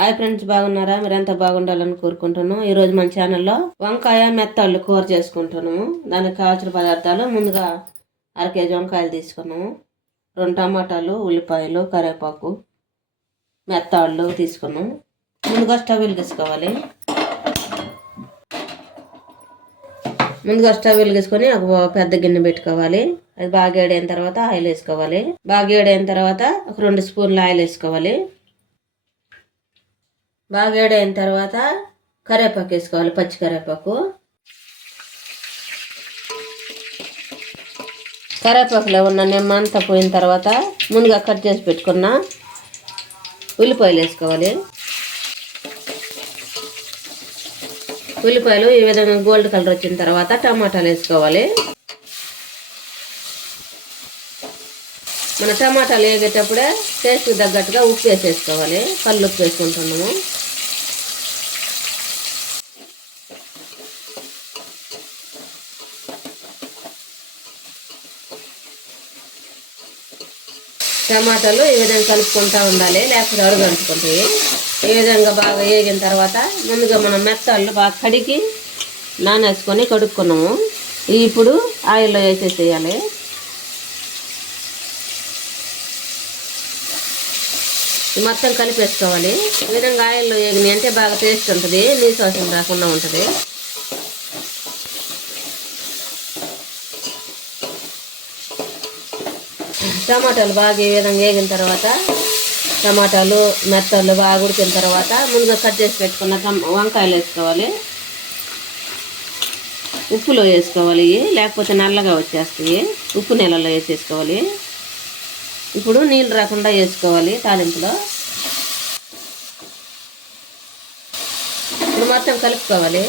Hi friends, బాగున్నారా? మీరంతా బాగుండాలని కోరుకుంటున్నాను. ఈరోజు మన ఛానల్లో వంకాయ మెత్తళ్ళు కూర చేసుకుంటున్నాము. దానికి కావాల్సిన పదార్థాలు: ముందుగా 1/2 కేజీ వంకాయలు తీసుకున్నాము, 2 టమాటాలు, ఉల్లిపాయలు, కరివేపాకు, మెత్తళ్ళు తీసుకున్నాము. ముందుగా స్టవ్ వెలిగించుకోవాలి. ఒక పెద్ద గిన్నె పెట్టుకోవాలి. అది బాగా వేడైన తర్వాత ఆయిల్ వేసుకోవాలి. బాగా వేడైన తర్వాత ఒక 2 స్పూన్లు ఆయిల్ వేసుకోవాలి. బాగా వేడైన తర్వాత కరివేపాకు వేసుకోవాలి, పచ్చి కరివేపాకు. కరివేపాకులో ఉన్న నిమ్మంతా పోయిన తర్వాత ముందుగా కట్ చేసి పెట్టుకున్న ఉల్లిపాయలు వేసుకోవాలి. ఉల్లిపాయలు ఈ విధంగా గోల్డ్ కలర్ వచ్చిన తర్వాత టమాటాలు వేసుకోవాలి. మన టమాటాలు వేగేటప్పుడే టేస్ట్కి తగ్గట్టుగా ఉప్పు వేసేసుకోవాలి. కళ్ళు ఉప్పు వేసుకుంటున్నాము. టమాటాలు ఈ విధంగా కలుపుకుంటూ ఉండాలి, లేకపోతే అడుగంటుకుంటాయి. ఈ విధంగా బాగా వేగిన తర్వాత ముందుగా మనం మెత్తళ్ళు బాగా కడిగి నానేసుకొని కడుక్కున్నాము. ఇప్పుడు ఆయిల్లో వేసేసేయాలి. మొత్తం కలిపేసుకోవాలి. ఈ విధంగా ఆయిల్లో వేగినాయి అంటే బాగా టేస్ట్ ఉంటుంది, నీసు వాసన రాకుండా ఉంటుంది. టమాటాలు బాగా ఈ విధంగా వేగిన తర్వాత టమాటాలు మెత్తళ్ళు బాగా ఉడికిన తర్వాత ముందుగా కట్ చేసి పెట్టుకున్న వంకాయలు వేసుకోవాలి. ఉప్పులో వేసుకోవాలి, లేకపోతే నల్లగా వచ్చేస్తాయి. ఉప్పు నీళ్ళలో వేసేసుకోవాలి. ఇప్పుడు నీళ్ళు రాకుండా వేసుకోవాలి తాలింపులో. ఇప్పుడు మొత్తం కలుపుకోవాలి.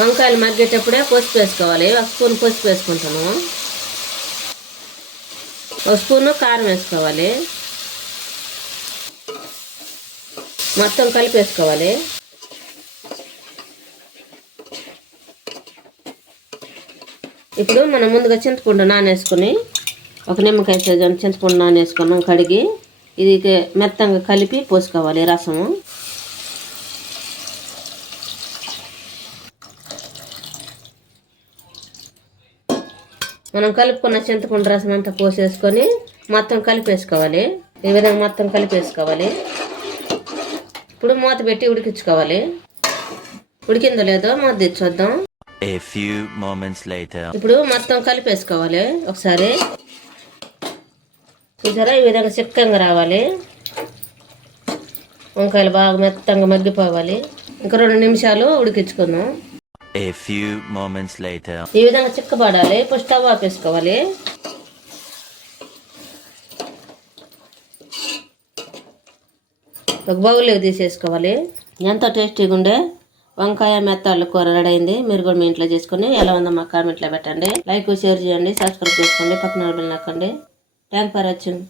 వంకాయలు మగ్గేటప్పుడే పసుపు వేసుకోవాలి. 1 స్పూన్ పసుపు వేసుకుంటాము. 1 స్పూను కారం వేసుకోవాలి. మొత్తం కలిపేసుకోవాలి. ఇప్పుడు మనం ముందుగా చింతపండు నానేసుకుని ఒక నిమ్మకాయ సైజు చింతపండు నానేసుకున్నాం, కడిగి ఇది మెత్తంగా కలిపి పోసుకోవాలి రసము. మనం కలుపుకున్న చింతపండు రసం అంతా పోసేసుకొని మొత్తం కలిపేసుకోవాలి. ఈ విధంగా మొత్తం కలిపేసుకోవాలి. ఇప్పుడు మూత పెట్టి ఉడికించుకోవాలి. ఉడికిందో లేదో మూత తెచ్చి చూద్దాం. ఇప్పుడు మొత్తం కలిపేసుకోవాలి ఒకసారి. చూసారా, ఈ విధంగా చిక్కంగా రావాలి. వంకాయలు బాగా మెత్తంగా మగ్గిపోవాలి. ఇంకా 2 నిమిషాలు ఉడికించుకుందాం. ఈ విధంగా చిక్కబడాలి. ఇప్పుడు స్టవ్ ఆపేసుకోవాలి. ఒక బౌల్లోకి తీసేసుకోవాలి. ఎంతో టేస్టీగా ఉండే వంకాయ మెత్తళ్ళు కూర రెడీ అయింది. మీరు కూడా మీ ఇంట్లో చేసుకుని ఎలా ఉందో మా కామెంట్లో పెట్టండి. లైక్, షేర్ చేయండి, సబ్స్క్రైబ్ చేసుకోండి, పక్కన బెల్ నొక్కండి. Thank for watching.